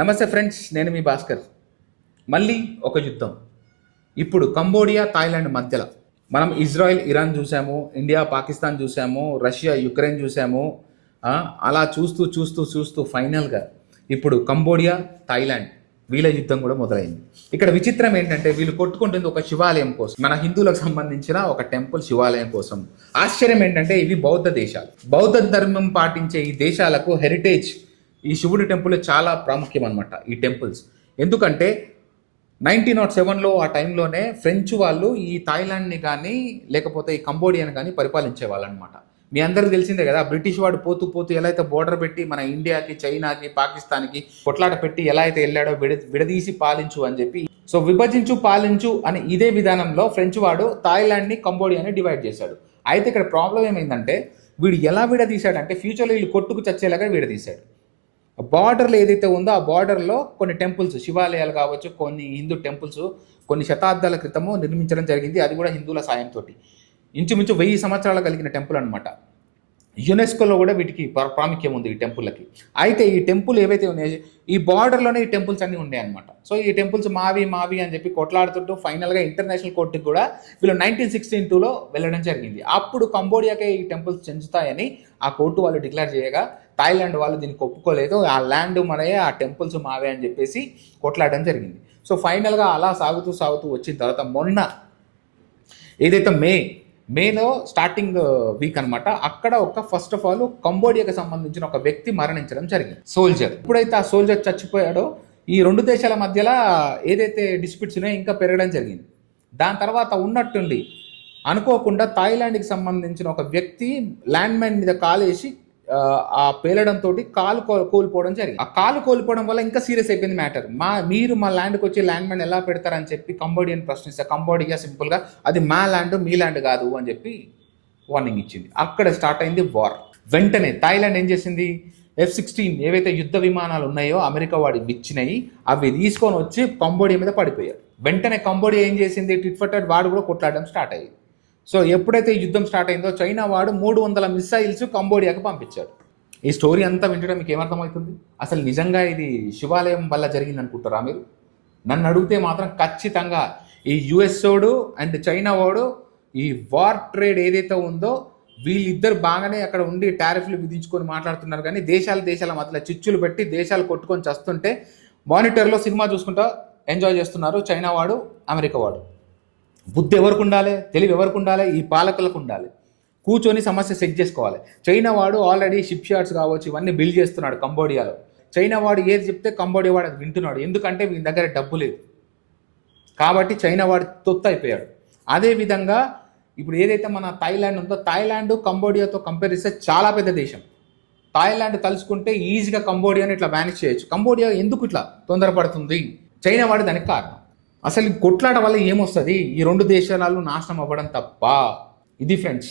నమస్తే ఫ్రెండ్స్, నేను మీ భాస్కర్. మళ్ళీ ఒక యుద్ధం. ఇప్పుడు కంబోడియా, థాయిలాండ్ మధ్యలో మనం ఇజ్రాయెల్, ఇరాన్ చూసాము, ఇండియా, పాకిస్తాన్ చూసాము, రష్యా, యుక్రెయిన్ చూసాము. అలా చూస్తూ చూస్తూ చూస్తూ ఫైనల్గా ఇప్పుడు కంబోడియా, థాయిలాండ్ వీళ్ళ యుద్ధం కూడా మొదలైంది. ఇక్కడ విచిత్రం ఏంటంటే వీళ్ళు కొట్టుకుంటుంది ఒక శివాలయం కోసం, మన హిందువులకు సంబంధించిన ఒక టెంపుల్ శివాలయం కోసం. ఆశ్చర్యం ఏంటంటే ఇవి బౌద్ధ దేశాలు. బౌద్ధ ధర్మం పాటించే ఈ దేశాలకు హెరిటేజ్ ఈ శివుడి టెంపుల్ చాలా ప్రాముఖ్యం అనమాట. ఈ టెంపుల్స్ ఎందుకంటే 1907లో ఆ టైంలోనే ఫ్రెంచ్ వాళ్ళు ఈ థాయిలాండ్ని కానీ లేకపోతే ఈ కంబోడియాని కానీ పరిపాలించే వాళ్ళు అనమాట. మీ అందరికీ తెలిసిందే కదా, బ్రిటిష్ వాడు పోతూ పోతూ ఎలా అయితే బోర్డర్ పెట్టి మన ఇండియాకి, చైనాకి, పాకిస్తాన్కి కొట్లాట పెట్టి ఎలా అయితే వెళ్ళాడో విడదీసి పాలించు అని చెప్పి, సో విభజించు పాలించు అని ఇదే విధానంలో ఫ్రెంచ్ వాడు థాయిలాండ్ని, కంబోడియాని డివైడ్ చేశాడు. అయితే ఇక్కడ ప్రాబ్లం ఏమైందంటే వీడు ఎలా విడదీశాడంటే ఫ్యూచర్లో వీళ్ళు కొట్టుకు చచ్చేలాగా విడదీశాడు. బార్డర్లో ఏదైతే ఉందో ఆ బార్డర్లో కొన్ని టెంపుల్స్, శివాలయాలు కావచ్చు, కొన్ని హిందూ టెంపుల్స్ కొన్ని శతాబ్దాల క్రితము నిర్మించడం జరిగింది. అది కూడా హిందువుల సాయంతో. ఇంచుమించు 1000 సంవత్సరాలు కలిగిన టెంపుల్ అనమాట. యునెస్కోలో కూడా వీటికి ప్రాముఖ్యం ఉంది ఈ టెంపుల్కి. అయితే ఈ టెంపుల్ ఏవైతే ఉన్నాయో ఈ బార్డర్లోనే ఈ టెంపుల్స్ అన్నీ ఉన్నాయి అనమాట. సో ఈ టెంపుల్స్ మావి మావి అని చెప్పి కొట్లాడుతుంటూ ఫైనల్గా ఇంటర్నేషనల్ కోర్టుకి కూడా వీళ్ళు 1962లో వెళ్ళడం జరిగింది. అప్పుడు కంబోడియాకే ఈ టెంపుల్స్ చెందుతాయని ఆ కోర్టు వాళ్ళు డిక్లేర్ చేయగా థాయిలాండ్ వాళ్ళు దీనికి ఒప్పుకోలేదు. ఆ ల్యాండ్ మనయే, ఆ టెంపుల్స్ మావే అని చెప్పేసి కొట్లాడడం జరిగింది. సో ఫైనల్గా అలా సాగుతూ సాగుతూ వచ్చిన తర్వాత మొన్న ఏదైతే మేలో స్టార్టింగ్ వీక్ అనమాట, అక్కడ ఫస్ట్ ఆఫ్ ఆల్ కంబోడియాకి సంబంధించిన ఒక వ్యక్తి మరణించడం జరిగింది, సోల్జర్. ఎప్పుడైతే ఆ సోల్జర్ చచ్చిపోయాడో ఈ రెండు దేశాల మధ్యలో ఏదైతే డిస్ప్యూట్స్ ఉన్నాయో ఇంకా పెరగడం జరిగింది. దాని తర్వాత ఉన్నట్టుండి అనుకోకుండా థాయిలాండ్కి సంబంధించిన ఒక వ్యక్తి ల్యాండ్ మైన్ మీద కాలేసి ఆ పేలడంతో కాలు కోల్పోవడం జరిగింది. ఆ కాలు కోల్పోవడం వల్ల ఇంకా సీరియస్ అయిపోయింది మ్యాటర్. మీరు మా ల్యాండ్కి వచ్చి ల్యాండ్ మైన్ ఎలా పెడతారని చెప్పి కంబోడియన్ ప్రశ్నిస్తే కంబోడియా సింపుల్గా అది మా ల్యాండ్, మీ ల్యాండ్ కాదు అని చెప్పి వార్నింగ్ ఇచ్చింది. అక్కడ స్టార్ట్ అయింది వార్. వెంటనే థాయిలాండ్ ఏం చేసింది, F-16 ఏవైతే యుద్ధ విమానాలు ఉన్నాయో అమెరికా వాడికి ఇచ్చినాయి, అవి తీసుకొని వచ్చి కంబోడియా మీద పడిపోయారు. వెంటనే కంబోడియా ఏం చేసింది, టిట్ ఫర్ టాట్ వాడు కూడా కొట్లాడడం స్టార్ట్ అయ్యింది. సో ఎప్పుడైతే ఈ యుద్ధం స్టార్ట్ అయిందో చైనా వాడు 300 మిసైల్స్ కంబోడియాకి పంపించాడు. ఈ స్టోరీ అంతా వింటడం మీకు ఏమర్థమవుతుంది? అసలు నిజంగా ఇది శివాలయం వల్ల జరిగింది అనుకుంటారా మీరు? నన్ను అడిగితే మాత్రం ఖచ్చితంగా ఈ యుఎస్ వాడు అండ్ చైనా వాడు ఈ వార్ ట్రేడ్ ఏదైతే ఉందో వీళ్ళిద్దరు బాగానే అక్కడ ఉండి టారిఫ్లు విధించుకొని మాట్లాడుతున్నారు. కానీ దేశాల మధ్యలో చిచ్చులు పెట్టి దేశాలు కొట్టుకొని చస్తుంటే మానిటర్లో సినిమా చూసుకుంటా ఎంజాయ్ చేస్తున్నారు చైనా వాడు, అమెరికా వాడు. బుద్ధి ఎవరికి ఉండాలి, తెలివి ఎవరికి ఉండాలి? ఈ పాలకులకు ఉండాలి. కూర్చొని సమస్య సెట్ చేసుకోవాలి. చైనా వాడు ఆల్రెడీ షిప్ యార్డ్స్ కావచ్చు ఇవన్నీ బిల్డ్ చేస్తున్నాడు కంబోడియాలో. చైనా వాడు ఏది చెప్తే కంబోడియా వాడు అది వింటున్నాడు. ఎందుకంటే వీని దగ్గర డబ్బు లేదు కాబట్టి చైనా వాడు తొత్తు అయిపోయాడు. అదేవిధంగా ఇప్పుడు ఏదైతే మన థాయిలాండ్ ఉందో, థాయిలాండ్ కంబోడియాతో కంపేర్ చేస్తే చాలా పెద్ద దేశం. థాయిలాండ్ తలుచుకుంటే ఈజీగా కంబోడియాని ఇట్లా మేనేజ్ చేయొచ్చు. కంబోడియా ఎందుకు ఇట్లా తొందరపడుతుంది? చైనా వాడు దానికి కారణం. అసలు కొట్లాట వల్ల ఏమొస్తుంది? ఈ రెండు దేశాలు నాశనం అవ్వడం తప్ప. ఇది ఫ్రెండ్స్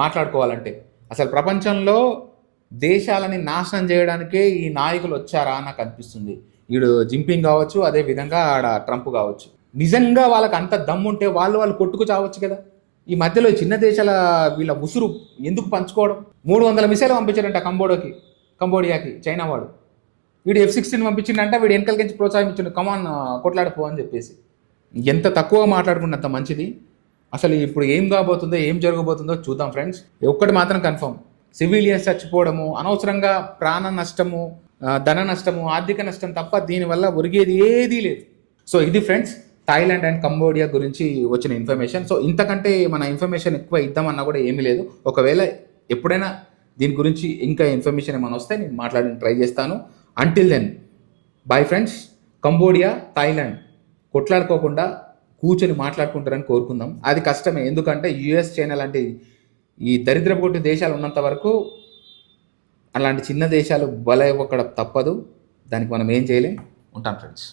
మాట్లాడుకోవాలంటే. అసలు ప్రపంచంలో దేశాలని నాశనం చేయడానికే ఈ నాయకులు వచ్చారా నాకు అనిపిస్తుంది. వీడు జింపింగ్ కావచ్చు, అదే విధంగా ఆడ ట్రంప్ కావచ్చు. నిజంగా వాళ్ళకి అంత దమ్ముంటే వాళ్ళు కొట్టుకు చావచ్చు కదా. ఈ మధ్యలో చిన్న దేశాల వీళ్ళ ఉసురు ఎందుకు పంచుకోవడం? 300 మిసైలు పంపించారంట కంబోడియాకి చైనా వాడు. వీడు F-16 పంపించిండంట, వీడు వెనకలకించి ప్రోత్సాహం ఇచ్చిండు, కమాన్ కొట్లాడిపో అని చెప్పేసి. ఎంత తక్కువ మాట్లాడుకున్నంత మంచిది. అసలు ఇప్పుడు ఏం కాబోతుందో, ఏం జరగబోతుందో చూద్దాం ఫ్రెండ్స్. ఒక్కటి మాత్రం కన్ఫర్మ్, సివిలియన్స్ చచ్చిపోవడము, అనవసరంగా ప్రాణ నష్టము, ధన నష్టము, ఆర్థిక నష్టం తప్ప దీనివల్ల ఒరిగేది ఏదీ లేదు. సో ఇది ఫ్రెండ్స్ థాయిలాండ్ అండ్ కంబోడియా గురించి వచ్చిన ఇన్ఫర్మేషన్. సో ఇంతకంటే మన ఇన్ఫర్మేషన్ ఎక్కువ ఇద్దామన్నా కూడా ఏమీ లేదు. ఒకవేళ ఎప్పుడైనా దీని గురించి ఇంకా ఇన్ఫర్మేషన్ ఏమైనా వస్తే నేను మాట్లాడడానికి ట్రై చేస్తాను. Until then bye friends. Cambodia, Thailand కొట్లాడుకోకుండా కూర్చొని మాట్లాడుకుంటారని కోరుకుందాం. అది కష్టమే, ఎందుకంటే US, చైనా లాంటి ఈ దరిద్రపు కొట్టు దేశాలు ఉన్నంత వరకు అలాంటి చిన్న దేశాలు బలైవ్వడం తప్పదు. దానికి మనం ఏం చేయలేం. ఉంటాం ఫ్రెండ్స్.